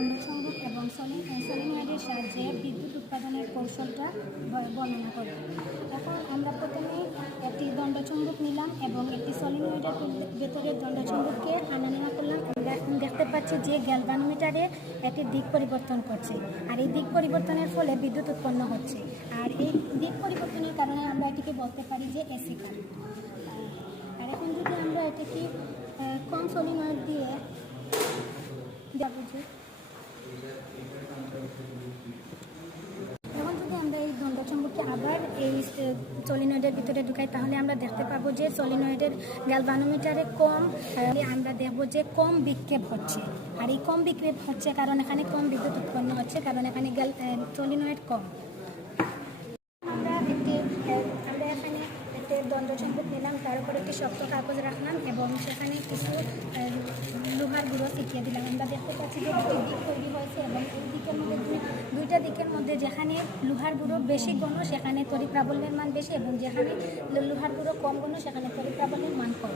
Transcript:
দণ্ডসংযোগ এবং সলি- সলিনয়েডের সাহায্যে বিদ্যুৎ উৎপাদনের কৌশলটা বর্ণনা করব এখন আমরা প্রথমে একটি দণ্ডচুম্বক নিলাম এবং একটি সলিনয়েডের ভেতরের দণ্ডচুম্বককে আনা নেওয়া করলাম। আমরা এখন দেখতে পাচ্ছি যে গ্যালভানোমিটারে একটি দিক পরিবর্তন করছে আর এই দিক পরিবর্তনের ফলে বিদ্যুৎ উৎপন্ন হচ্ছে। আর এই দিক পরিবর্তনের কারণে আমরা এটিকে বলতে পারি যে এসি কারেন্ট আর এখন যদি আমরা এটাকে কম সলিনয়েড দিয়ে যাব যে এখন যদি আমরা এই দণ্ডচম্বককে আবার এই সলিনয়েডের ভিতরে ঢুকাই, তাহলে আমরা দেখতে পাবো যে সলিনয়েডের গ্যালভানোমিটারে কম আমরা দেখব যে কম বিক্ষেপ হচ্ছে। আর এই কম বিক্ষেপ হচ্ছে কারণ এখানে কম বিদ্যুৎ উৎপন্ন হচ্ছে, কারণ এখানে গ্যাল সলিনয়েড কম। একটি দণ্ডচম্বক নিলাম, তার উপর একটি শক্ত কাগজ রাখলাম এবং সেখানে কিছু শিখিয়ে দিলাম। আমরা দেখতে পাচ্ছি যে দুটি দিক তৈরি হয়েছে এবং এই দিকের মধ্যে দুই দুইটা দিকের মধ্যে যেখানে লোহার গুঁড়ো বেশি গণ, সেখানে তরি প্রাবল্যের মান বেশি এবং যেখানে লোহার গুঁড়ো কম গণ, সেখানে তরি প্রাবল্যের মান কম।